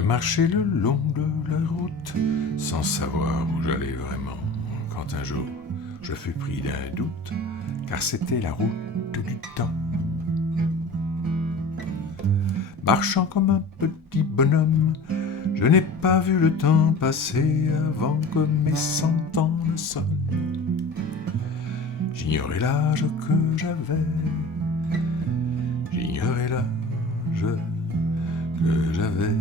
Je marchais le long de la route sans savoir où j'allais vraiment, quand un jour je fus pris d'un doute, car c'était la route du temps. Marchant comme un petit bonhomme, je n'ai pas vu le temps passer avant que mes 100 ans ne sonnent. J'ignorais l'âge que j'avais, j'ignorais l'âge que j'avais.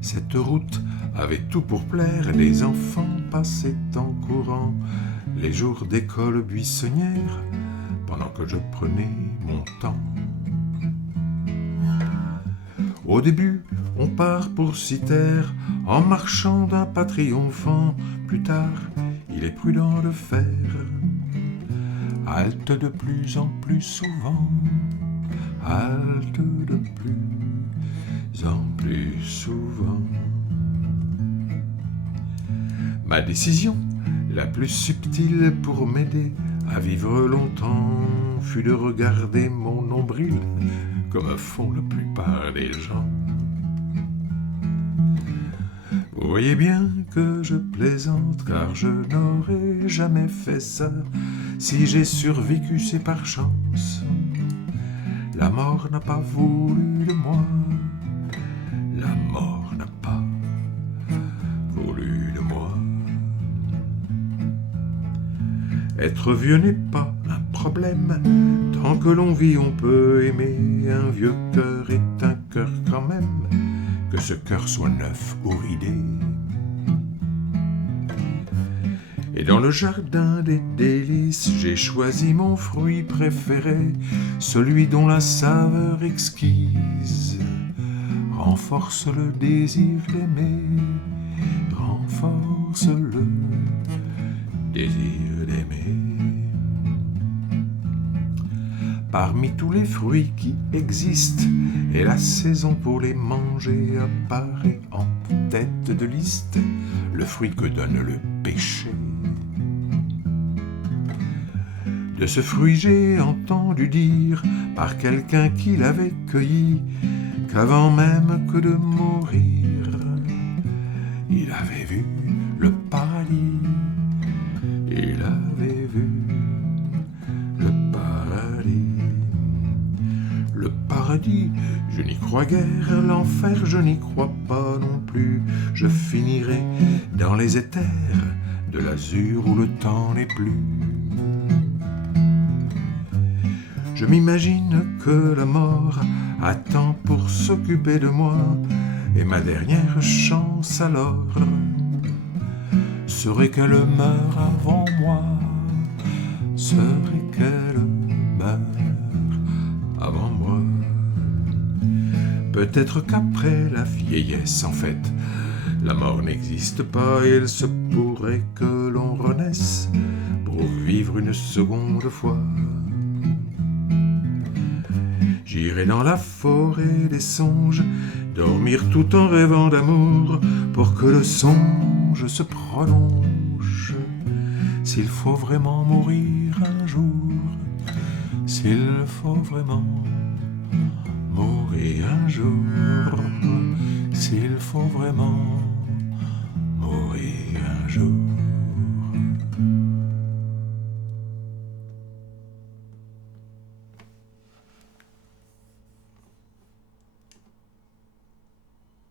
Cette route avait tout pour plaire, les enfants passaient en courant les jours d'école buissonnière, pendant que je prenais mon temps. Au début, on part pour Citerre, en marchant d'un pas triomphant. Plus tard, il est prudent de faire halte de plus en plus souvent, halte de plus en plus souvent. Ma décision, la plus subtile pour m'aider à vivre longtemps, fut de regarder mon nombril comme font la plupart des gens. Vous voyez bien que je plaisante, car je n'aurais jamais fait ça. Si j'ai survécu, c'est par chance. La mort n'a pas voulu de moi. La mort n'a pas voulu de moi. Être vieux n'est pas un problème. Tant que l'on vit, on peut aimer. Un vieux cœur est un cœur quand même, que ce cœur soit neuf ou ridé. Et dans le jardin des délices, j'ai choisi mon fruit préféré, celui dont la saveur exquise renforce le désir d'aimer, renforce le désir d'aimer. Parmi tous les fruits qui existent, et la saison pour les manger apparaît en tête de liste, le fruit que donne le péché. De ce fruit j'ai entendu dire par quelqu'un qui l'avait cueilli, qu'avant même que de mourir, il avait vu le paradis, il avait vu le paradis. Le paradis, je n'y crois guère, l'enfer, je n'y crois pas non plus. Je finirai dans les éthers de l'azur où le temps n'est plus. Je m'imagine que la mort attend pour s'occuper de moi, et ma dernière chance alors serait qu'elle meure avant moi, serait qu'elle meure avant moi. Peut-être qu'après la vieillesse, en fait, la mort n'existe pas, et il se pourrait que l'on renaisse pour vivre une seconde fois. J'irai dans la forêt des songes, dormir tout en rêvant d'amour, pour que le songe se prolonge. S'il faut vraiment mourir un jour, s'il faut vraiment mourir un jour, s'il faut vraiment mourir un jour.